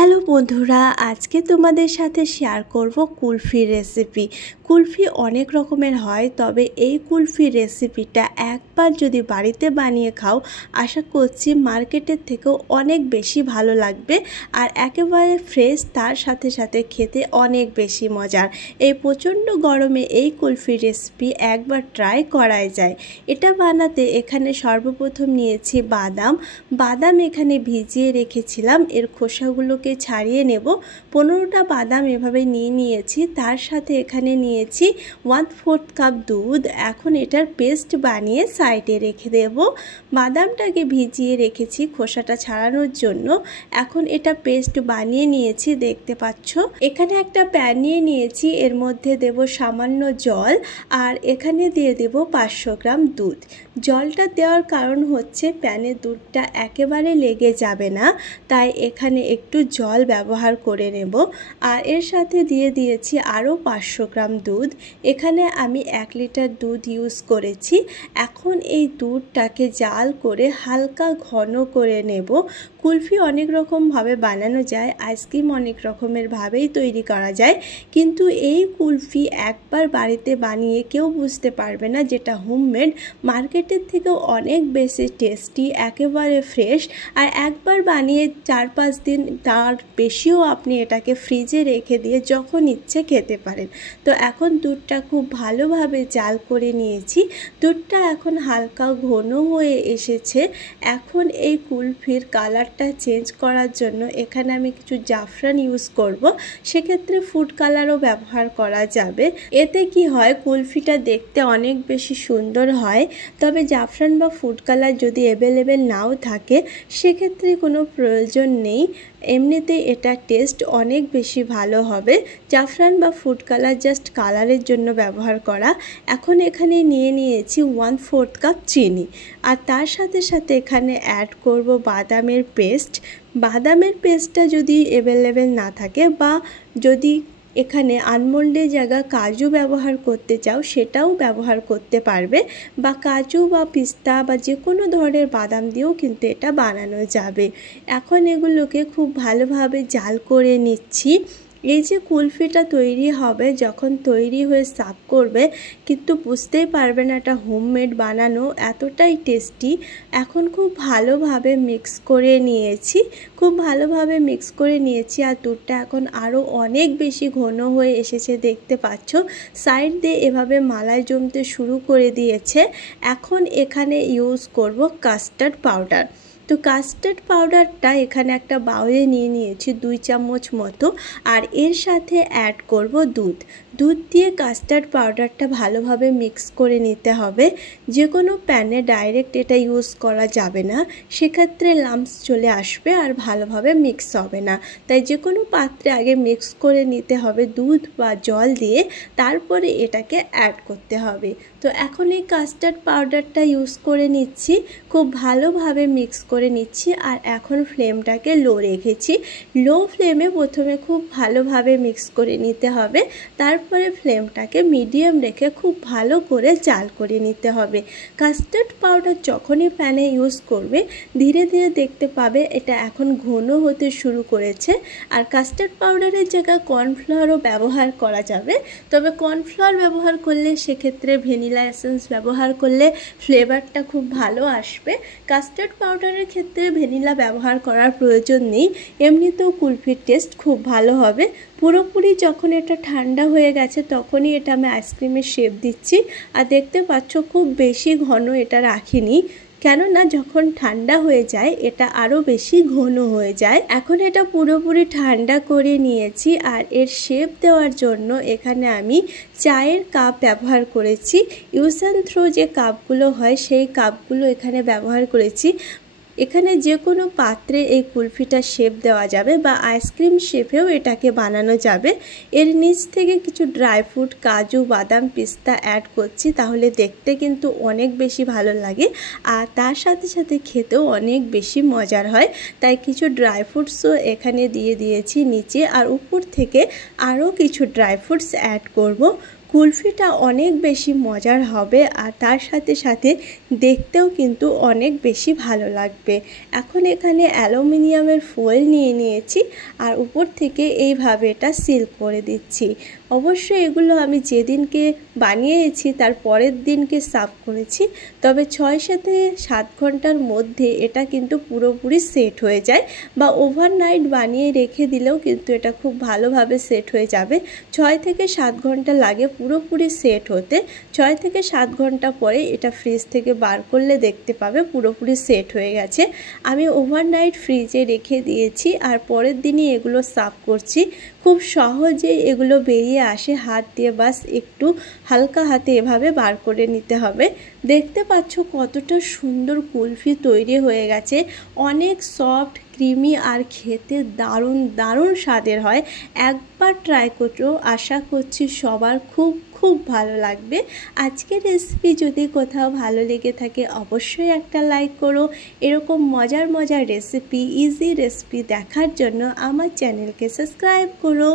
Hello বন্ধুরা, আজকে তোমাদের সাথে শেয়ার করব কুলফির রেসিপি। কুলফি অনেক রকমের হয়, তবে এই কুলফির রেসিপিটা একবার যদি বাড়িতে বানিয়ে খাও, আশা করছি মার্কেটের থেকেও অনেক বেশি ভালো লাগবে আর একেবারে ফ্রেশ, তার সাথে সাথে খেতে অনেক বেশি মজার। এই প্রচণ্ড গরমে এই কুলফির রেসিপি একবার ট্রাই করাই যায়। এটা বানাতে এখানে সর্বপ্রথম নিয়েছি বাদাম এখানে ভিজিয়ে রেখেছিলাম, এর খোসাগুলোকে ছাড়িয়ে নেব। 15টা বাদাম এভাবে নিয়েছি। তার সাথে এখানে নিয়েছি 1/4 কাপ দুধ। এখন এটার পেস্ট বানিয়ে সাইডে রেখে দেব। বাদামটাকে ভিজিয়ে রেখেছি খোসাটা ছাড়ানোর জন্য। এখন এটা পেস্ট বানিয়ে নিয়েছি, দেখতে পাচ্ছ। এখানে একটা প্যান নিয়েছি, এর মধ্যে দেব সামান্য জল আর এখানে দিয়ে দেব 500 গ্রাম দুধ। জলটা দেওয়ার কারণ হচ্ছে প্যানে দুধটা একেবারে লেগে যাবে না, তাই এখানে একটু জল ব্যবহার করে নেব। আর এর সাথে দিয়ে দিয়েছি আরও 500 গ্রাম দুধ। এখানে আমি 1 লিটার দুধ ইউজ করেছি। এখন এই দুধটাকে জাল করে হালকা ঘন করে নেব। কুলফি অনেক রকমভাবে বানানো যায়, আইসক্রিম অনেক রকমের ভাবেই তৈরি করা যায়, কিন্তু এই কুলফি একবার বাড়িতে বানিয়ে কেউ বুঝতে পারবে না যেটা হোমমেড। মার্কেটের থেকেও অনেক বেশি টেস্টি, একেবারে ফ্রেশ। আর একবার বানিয়ে 4-5 দিন, তার বেশিও আপনি এটাকে ফ্রিজে রেখে দিয়ে যখন ইচ্ছে খেতে পারেন। তো এখন দুধটা খুব ভালোভাবে জাল করে নিয়েছি। দুধটা এখন হালকা ঘন হয়ে এসেছে। এখন এই কুলফির কালারটা চেঞ্জ করার জন্য এখানে আমি কিছু জাফরান ইউজ করব। সেক্ষেত্রে ফুড কালারও ব্যবহার করা যাবে। এতে কি হয়, কুলফিটা দেখতে অনেক বেশি সুন্দর হয়। তবে জাফরান বা ফুড কালার যদি অ্যাভেলেবেল নাও থাকে, সেক্ষেত্রে কোনো প্রয়োজন নেই। এমনিতেই এটা টেস্ট অনেক বেশি ভালো হবে। জাফরান বা ফুড কালার জাস্ট কালারের জন্য ব্যবহার করা। এখন এখানে নিয়েছি 1/4 কাপ চিনি আর তার সাথে সাথে এখানে অ্যাড করব বাদামের পেস্ট। বাদামের পেস্টটা যদি অ্যাভেলেবেল না থাকে, বা যদি এখানে আনমোল্ডের জায়গা কাজু ব্যবহার করতে চাও, সেটাও ব্যবহার করতে পারবে, বা কাজু বা পিস্তা বা যে কোনো ধরনের বাদাম দিয়েও কিন্তু এটা বানানো যাবে। এখন এগুলোকে খুব ভালোভাবে জাল করে নিচ্ছি। এই যে কুলফিটা তৈরি হবে, যখন তৈরি হয়ে সার্ভ করবে কিন্তু বুঝতেই পারবে না এটা হোমমেড বানানো, এতটাই টেস্টি। এখন খুব ভালোভাবে মিক্স করে নিয়েছি আর দুধটা এখন আরও অনেক বেশি ঘন হয়ে এসেছে, দেখতে পাচ্ছ। সাইড দিয়ে এভাবে মালাই জমতে শুরু করে দিয়েছে। এখন এখানে ইউজ করব কাস্টার্ড পাউডার। তো কাস্টার্ড পাউডারটা এখানে একটা বাউলে নিয়েছি 2 চামচ মতো, আর এর সাথে অ্যাড করব দুধ দিয়ে কাস্টার্ড পাউডারটা ভালোভাবে মিক্স করে নিতে হবে। যে কোনো প্যানে ডাইরেক্ট এটা ইউজ করা যাবে না, সেক্ষেত্রে লাম্পস চলে আসবে আর ভালোভাবে মিক্স হবে না। তাই যে কোনো পাত্রে আগে মিক্স করে নিতে হবে দুধ বা জল দিয়ে, তারপরে এটাকে অ্যাড করতে হবে। তো এখন এই কাস্টার্ড পাউডারটা ইউজ করে নিচ্ছি, খুব ভালোভাবে মিক্স করে নিচ্ছি। আর এখন ফ্লেমটাকে লো রেখেছি। লো ফ্লেমে প্রথমে খুব ভালোভাবে মিক্স করে নিতে হবে, তারপরে ফ্লেমটাকে মিডিয়াম রেখে খুব ভালো করে জাল করে নিতে হবে। কাস্টার্ড পাউডার যখনই প্যানে ইউজ করবে, ধীরে ধীরে দেখতে পাবে এটা এখন ঘন হতে শুরু করেছে। আর কাস্টার্ড পাউডারের জায়গায় কর্নফ্লাওয়ারও ব্যবহার করা যাবে, তবে কর্নফ্লাওয়ার ব্যবহার করলে সেক্ষেত্রে ভ্যানিলা এসেন্স ব্যবহার করলে ফ্লেভারটা খুব ভালো আসবে। কাস্টার্ড পাউডারের ক্ষেত্রে ভ্যানিলা ব্যবহার করার প্রয়োজন নেই, এমনিতেও কুলফির টেস্ট খুব ভালো হবে। পুরোপুরি যখন এটা ঠান্ডা হয়ে গেছে, তখনই এটা আমি আইসক্রিমের শেপ দিচ্ছি। আর দেখতে পাচ্ছ খুব বেশি ঘন এটা রাখিনি, কেননা যখন ঠান্ডা হয়ে যায় এটা আরও বেশি ঘন হয়ে যায়। এখন এটা পুরোপুরি ঠান্ডা করে নিয়েছি। আর এর শেপ দেওয়ার জন্য এখানে আমি চায়ের কাপ ব্যবহার করেছি। ইউজ অ্যান্ড থ্রো যে কাপগুলো হয়, সেই কাপগুলো এখানে ব্যবহার করেছি। এখানে যে কোনো পাত্রে এই কুলফিটা শেপ দেওয়া যাবে, বা আইসক্রিম শেপেও এটাকে বানানো যাবে। এর নিচ থেকে কিছু ড্রাই ফ্রুট, কাজু, বাদাম, পিস্তা অ্যাড করছি, তাহলে দেখতে কিন্তু অনেক বেশি ভালো লাগে আর তার সাথে সাথে খেতেও অনেক বেশি মজার হয়। তাই কিছু ড্রাই ফ্রুটসও এখানে দিয়ে দিয়েছি নিচে, আর উপর থেকে আরও কিছু ড্রাই ফ্রুটস অ্যাড করব। কুলফিটা অনেক বেশি মজার হবে আর তার সাথে সাথে দেখতেও কিন্তু অনেক বেশি ভালো লাগবে। এখন এখানে অ্যালুমিনিয়ামের ফয়েল নিয়ে নিয়েছি আর উপর থেকে এইভাবে এটা সিল করে দিচ্ছি। অবশ্যই এগুলো আমি যেদিনকে বানিয়েছি তার পরের দিনকে সার্ভ করেছি, তবে 6-7 ঘন্টার মধ্যে এটা কিন্তু পুরোপুরি সেট হয়ে যায়, বা ওভারনাইট বানিয়ে রেখে দিলেও কিন্তু এটা খুব ভালোভাবে সেট হয়ে যাবে। 6-7 ঘন্টা লাগে পুরোপুরি সেট হতে। 6-7 ঘন্টা পরে এটা ফ্রিজ থেকে বার করলে দেখতে পাবে পুরোপুরি সেট হয়ে গেছে। আমি ওভারনাইট ফ্রিজে রেখে দিয়েছি আর পরের দিনই এগুলো সার্ভ করছি। খুব সহজেই এগুলো বেরিয়ে আসে, হাত দিয়ে বাস একটু হালকা হাতে এভাবে বার করে নিতে হবে। দেখতে পাচ্ছ কতটা সুন্দর কুলফি তৈরি হয়ে গেছে, অনেক সফট ক্রিমি আর খেতে দারুণ দারুণ স্বাদের হয়। একবার ট্রাই করো, আশা করছি সবার খুব খুব ভালো লাগবে। আজকের রেসিপি যদি কোথাও ভালো লেগে থাকে অবশ্যই একটা লাইক করো। এরকম মজার মজার রেসিপি, ইজি রেসিপি দেখার জন্য আমার চ্যানেলকে সাবস্ক্রাইব করো।